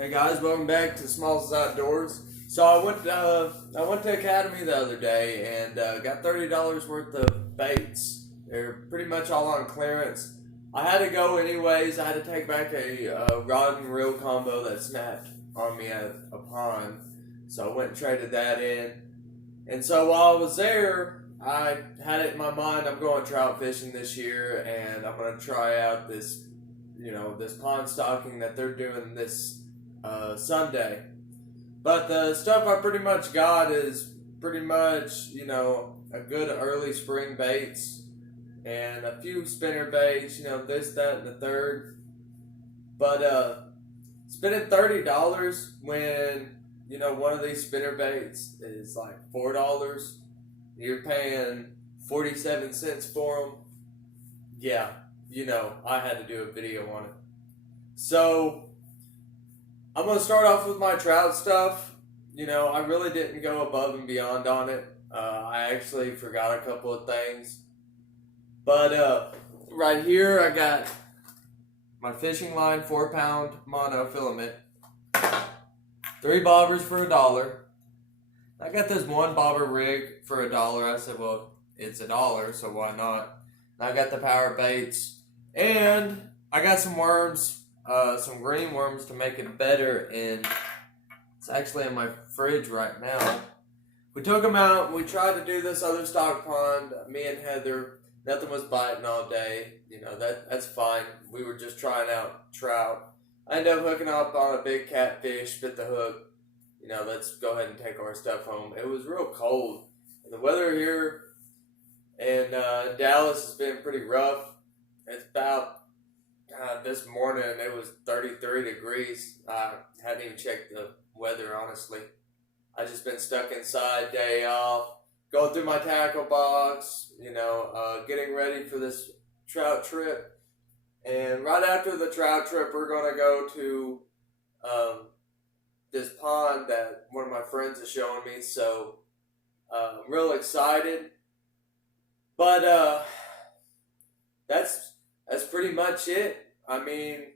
Hey guys, welcome back to Smalls Outdoors. So I went to Academy the other day and got $30 worth of baits. They're pretty much all on clearance. I had to go anyways. I had to take back a rod and reel combo that snapped on me at a pond. So I went and traded that in. And so while I was there, I had it in my mind, I'm going trout fishing this year and I'm going to try out this, this pond stocking that they're doing this Sunday. But the stuff I pretty much got is pretty much, a good early spring baits and a few spinner baits, this, that, and the third. But spending $30 when, one of these spinner baits is like $4, you're paying 47 cents for them. Yeah, I had to do a video on it. So, I'm going to start off with my trout stuff. I really didn't go above and beyond on it. I actually forgot a couple of things. But right here I got my fishing line, 4-pound monofilament. 3 bobbers for $1. I got this 1 bobber rig for $1. I said, well, it's $1, so why not? And I got the power baits. And I got some worms. Some green worms to make it better, and it's actually in my fridge right now. We took them out and we tried to do this other stock pond. Me and Heather, nothing was biting all day. That's fine. We were just trying out trout. I ended up hooking up on a big catfish, bit the hook. Let's go ahead and take our stuff home. It was real cold, and the weather here in Dallas has been pretty rough. It's about this morning it was 33 degrees. I hadn't even checked the weather, honestly. I just been stuck inside, day off, going through my tackle box, getting ready for this trout trip. And right after the trout trip, we're going to go to this pond that one of my friends is showing me. So I'm real excited. But that's pretty much it. I mean,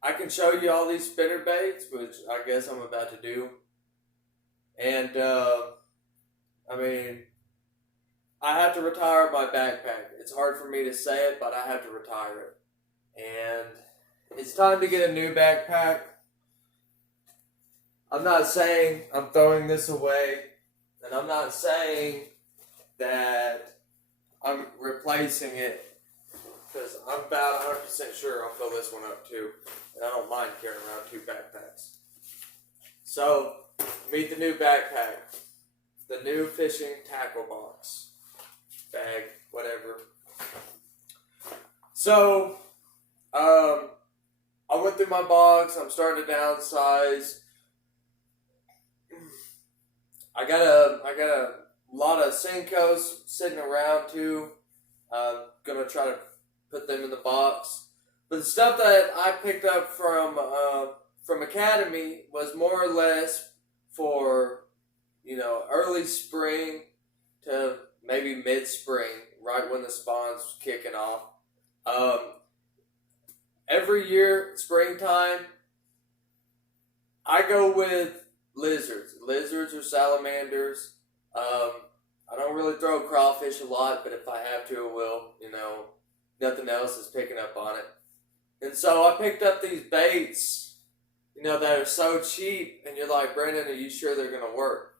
I can show you all these spinner baits, which I guess I'm about to do. And, I have to retire my backpack. It's hard for me to say it, but I have to retire it. And it's time to get a new backpack. I'm not saying I'm throwing this away, and I'm not saying that I'm replacing it. Because I'm about 100% sure I'll fill this one up too. And I don't mind carrying around 2 backpacks. So, meet the new backpack. The new fishing tackle box. Bag, whatever. So, I went through my box. I'm starting to downsize. I got a lot of Senkos sitting around too. Gonna try to put them in the box. But the stuff that I picked up from Academy was more or less for, early spring to maybe mid-spring, right when the spawn's kicking off. Every year, springtime, I go with lizards. Lizards or salamanders. I don't really throw crawfish a lot, but if I have to, I will, Nothing else is picking up on it. And so I picked up these baits, that are so cheap, and you're like, Brendan, are you sure they're going to work?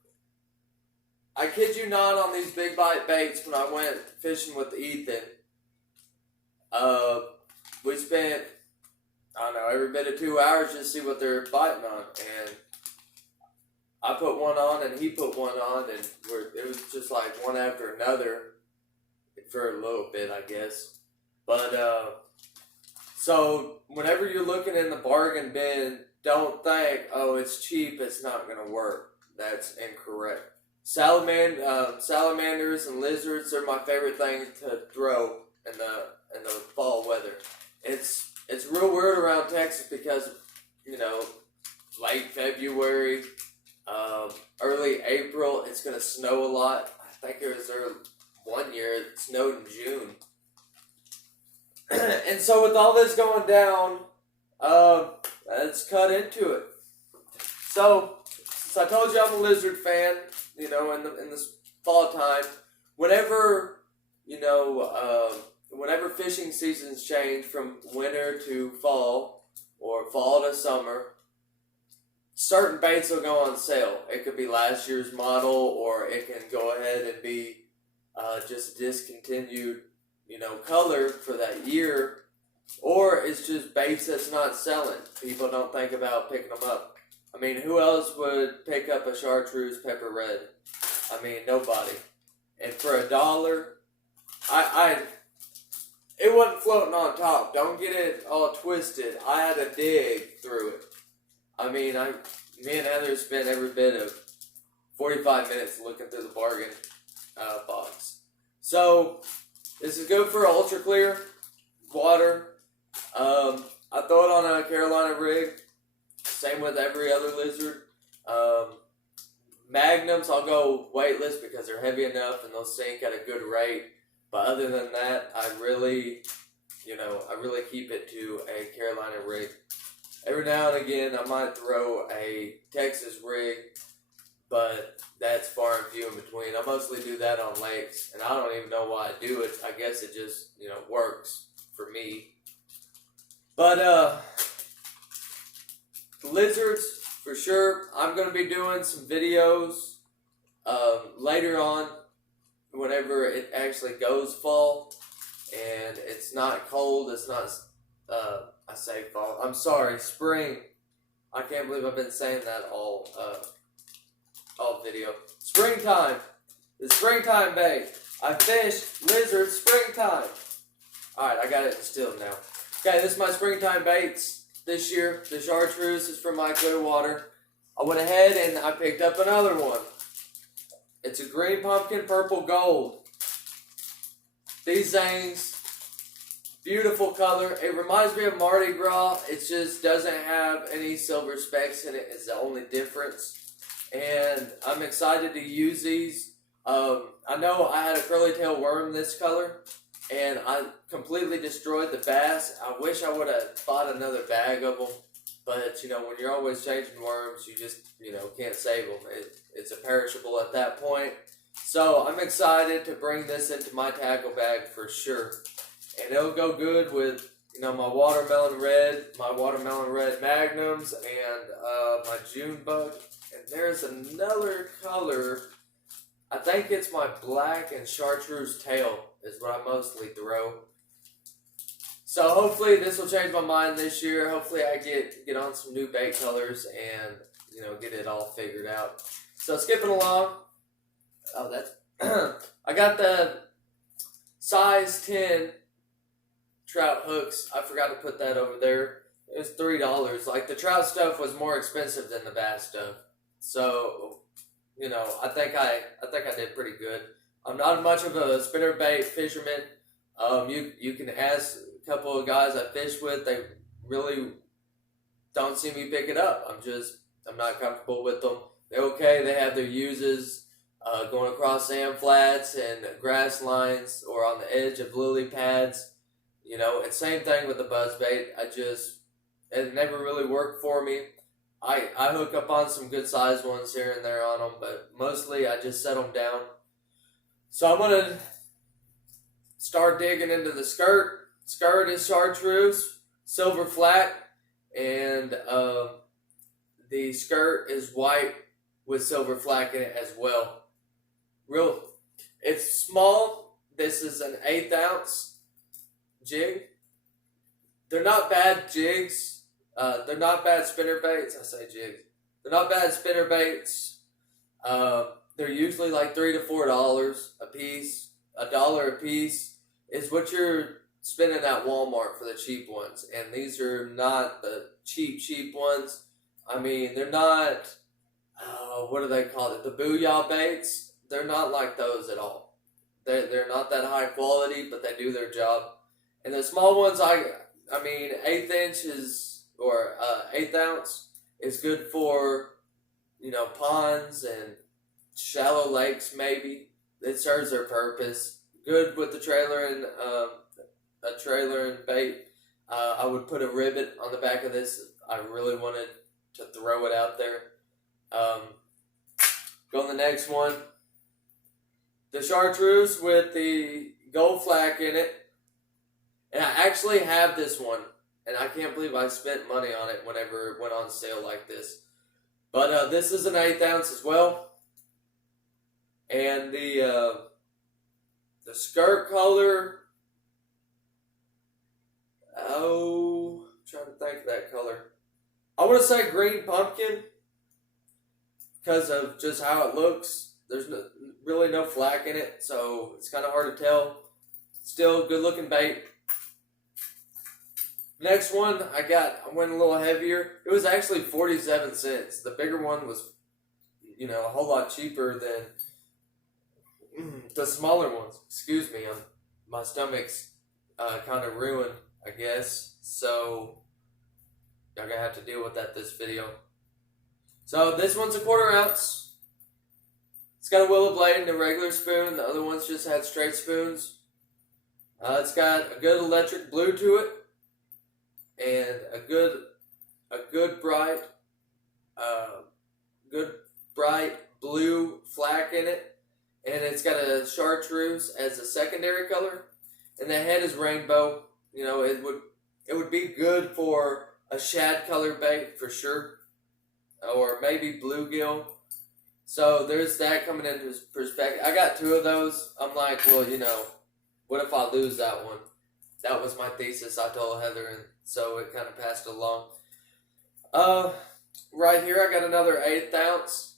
I kid you not, on these big bite baits, when I went fishing with Ethan, we spent, every bit of 2 hours just to see what they're biting on. And I put one on, and he put one on, and it was just like one after another for a little bit, I guess. But, so whenever you're looking in the bargain bin, don't think, oh, it's cheap, it's not going to work. That's incorrect. Salamanders and lizards are my favorite thing to throw in the fall weather. It's real weird around Texas because, late February, early April, it's going to snow a lot. I think it was there one year, it snowed in June. And so with all this going down, let's cut into it. So, since I told you I'm a lizard fan, in this fall time, whenever, whenever fishing seasons change from winter to fall, or fall to summer, certain baits will go on sale. It could be last year's model, or it can go ahead and be just discontinued, color for that year, or it's just baits that's not selling. People don't think about picking them up. I mean, who else would pick up a chartreuse pepper red? I mean, nobody. And for $1, it wasn't floating on top. Don't get it all twisted. I had to dig through it. I mean, me and Heather spent every bit of 45 minutes looking through the bargain box. So, this is good for ultra clear water. I throw it on a Carolina rig. Same with every other lizard. Magnums, I'll go weightless because they're heavy enough and they'll sink at a good rate. But other than that, I really keep it to a Carolina rig. Every now and again, I might throw a Texas rig, but that's far and few in between. I mostly do that on lakes, and I don't even know why I do it. I guess it just, works for me. But, lizards, for sure, I'm going to be doing some videos later on whenever it actually goes fall and it's not cold. It's not, I say fall. I'm sorry, spring. I can't believe I've been saying that all video. Springtime. The springtime bait. I fish lizards springtime. Alright, I got it distilled now. Okay, this is my springtime baits this year. The chartreuse is from My Clear Water. I went ahead and I picked up another one. It's a green pumpkin, purple gold. These things, beautiful color. It reminds me of Mardi Gras. It just doesn't have any silver specks in it. It's the only difference. And I'm excited to use these. I know I had a curly tail worm this color, and I completely destroyed the bass. I wish I would have bought another bag of them. But, when you're always changing worms, you just, can't save them. It's a perishable at that point. So, I'm excited to bring this into my tackle bag for sure. And it'll go good with, my watermelon red magnums, and my June bug. And there's another color. I think it's my black and chartreuse tail is what I mostly throw. So hopefully this will change my mind this year. Hopefully I get on some new bait colors and, get it all figured out. So skipping along. Oh, that's... I got the size 10 trout hooks. I forgot to put that over there. It was $3. Like, the trout stuff was more expensive than the bass stuff. So, I think I did pretty good. I'm not much of a spinnerbait fisherman. You can ask a couple of guys I fish with. They really don't see me pick it up. I'm not comfortable with them. They're okay. They have their uses going across sand flats and grass lines or on the edge of lily pads. And same thing with the buzzbait. It never really worked for me. I hook up on some good sized ones here and there on them, but mostly I just set them down. So I'm going to start digging into the skirt. Skirt is chartreuse, silver flat, and the skirt is white with silver flack in it as well. It's small. This is an 1/8 ounce jig. They're not bad jigs. They're not bad spinner baits. I say jigs. They're not bad spinner baits. They're usually like $3 to $4 a piece. $1 a piece is what you're spending at Walmart for the cheap ones. And these are not the cheap ones. I mean, they're not, what do they call it? The booyah baits. They're not like those at all. They're not that high quality, but they do their job. And the small ones, I mean, 1/8 inches or 1/8 ounce is good for, ponds and shallow lakes maybe. It serves their purpose. Good with the trailer and bait. I would put a rivet on the back of this. I really wanted to throw it out there. Go on the next one. The chartreuse with the gold flak in it. And I actually have this one. And I can't believe I spent money on it whenever it went on sale like this. But this is an 1/8 ounce as well. And the skirt color, I'm trying to think of that color. I want to say green pumpkin because of just how it looks. There's really no flak in it, so it's kind of hard to tell. Still good looking bait. Next one I went a little heavier. It was actually 47 cents. The bigger one was, a whole lot cheaper than the smaller ones. Excuse me, my stomach's kind of ruined, I guess. So I'm gonna have to deal with that this video. So this one's a 1/4 ounce. It's got a willow blade and a regular spoon. The other ones just had straight spoons. It's got a good electric blue to it, and a good bright blue flak in it, and it's got a chartreuse as a secondary color, and the head is rainbow. It would be good for a shad color bait for sure, or maybe bluegill. So there's that coming into perspective. I got 2 of those. I'm like, well, what if I lose that one? That was my thesis I told Heather, and so it kind of passed along. Right here I got another 1/8 ounce,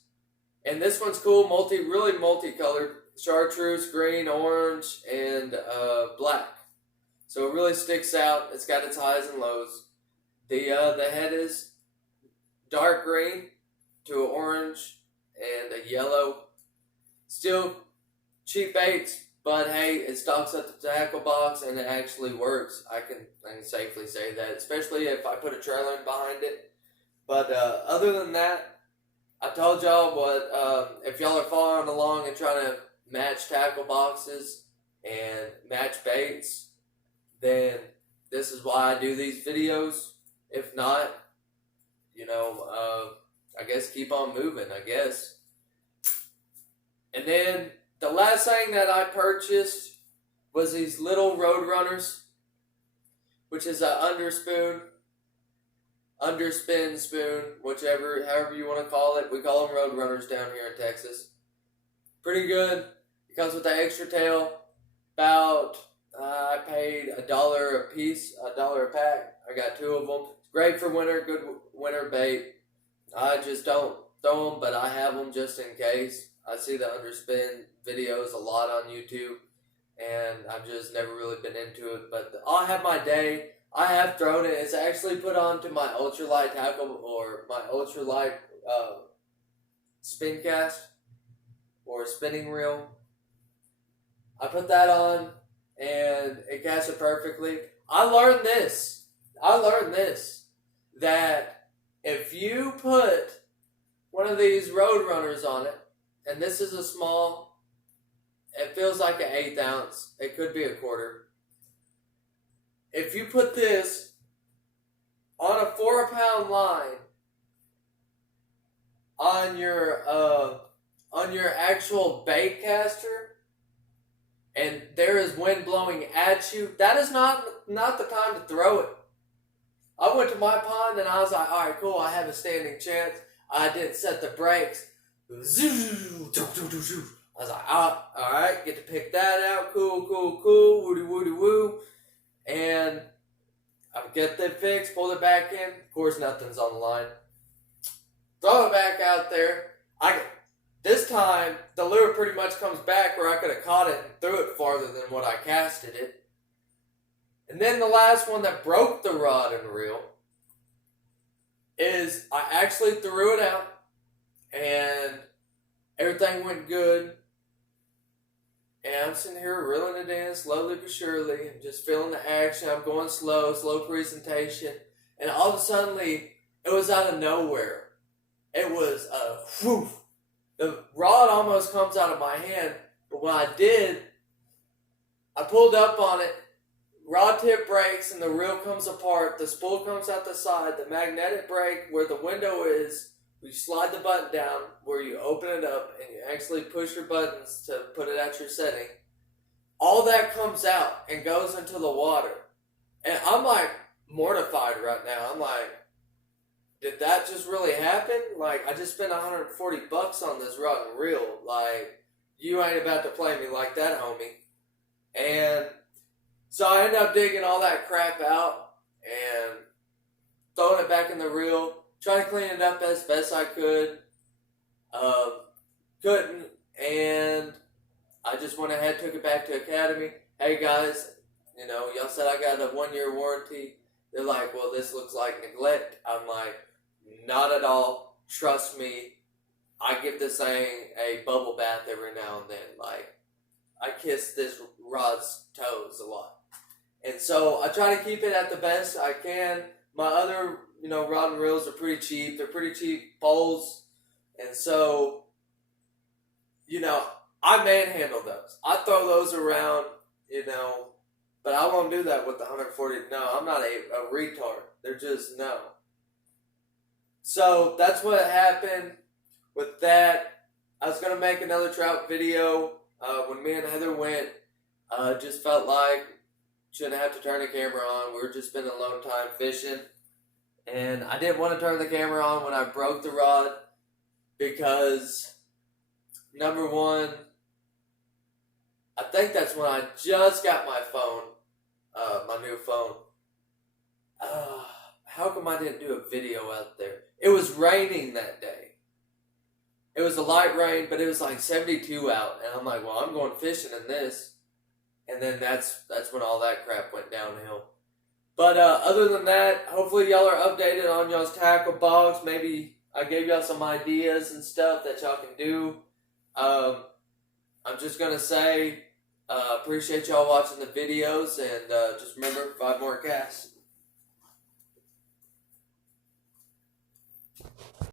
and this one's cool, really multicolored. Chartreuse, green, orange, and black. So it really sticks out. It's got its highs and lows. The head is dark green to orange and a yellow. Still cheap baits, but hey, it stocks up the tackle box and it actually works. I can safely say that, especially if I put a trailer in behind it. But other than that, I told y'all if y'all are following along and trying to match tackle boxes and match baits, then this is why I do these videos. If not, I guess keep on moving, I guess. And then the last thing that I purchased was these little Roadrunners, which is a underspin spoon, however you want to call it. We call them Roadrunners down here in Texas. Pretty good. It comes with the extra tail. I paid $1 a piece, $1 a pack. I got 2 of them. Great for winter, good winter bait. I just don't throw them, but I have them just in case. I see the underspin videos a lot on YouTube, and I've just never really been into it. But I'll have my day. I have thrown it. It's actually put onto my ultralight tackle or my ultralight spin cast or spinning reel. I put that on, and it casts it perfectly. I learned this, that if you put one of these Roadrunners on it, and this is a small, it feels like an 1/8 ounce, it could be a 1/4. If you put this on a 4-pound line on your actual bait caster, and there is wind blowing at you, that is not the time to throw it. I went to my pond and I was like, all right, cool, I have a standing chance. I didn't set the brakes. I was like, all right, get to pick that out. Cool, woody woo. And I get that fixed, pull it back in. Of course, nothing's on the line. Throw it back out there. This time, the lure pretty much comes back where I could have caught it and threw it farther than what I casted it. And then the last one that broke the rod and reel is I actually threw it out and everything went good. And I'm sitting here reeling it in slowly but surely, just feeling the action. I'm going slow presentation. And all of a sudden, it was out of nowhere. It was a whoof. The rod almost comes out of my hand, but when I did, I pulled up on it rod tip breaks and the reel comes apart. The spool comes out the side. The magnetic brake where the window is, you slide the button down where you open it up and you actually push your buttons to put it at your setting. All that comes out and goes into the water. And I'm like mortified right now. I'm like, did that just really happen? Like, I just spent $140 on this rod and reel. Like, you ain't about to play me like that, homie. And so I ended up digging all that crap out and throwing it back in the reel, trying to clean it up as best I could. Couldn't, and I just went ahead, took it back to Academy. Hey guys, y'all said I got a 1-year warranty. They're like, well, this looks like neglect. I'm like, not at all. Trust me. I give this thing a bubble bath every now and then. Like, I kiss this rod's toes a lot. And so I try to keep it at the best I can. My other, rod and reels are pretty cheap. They're pretty cheap poles. And so, I manhandle those. I throw those around, but I won't do that with the 140. No, I'm not a retard. They're just, no. So that's what happened with that. I was going to make another trout video. When me and Heather went, just felt like shouldn't have to turn the camera on. We were just spending alone time fishing. And I didn't want to turn the camera on when I broke the rod because, number one, I think that's when I just got my phone, my new phone. How come I didn't do a video out there? It was raining that day. It was a light rain, but it was like 72 out. And I'm like, well, I'm going fishing in this. And then that's when all that crap went downhill. But other than that, hopefully y'all are updated on y'all's tackle box. Maybe I gave y'all some ideas and stuff that y'all can do. I'm just going to say, appreciate y'all watching the videos. And just remember, 5 more casts.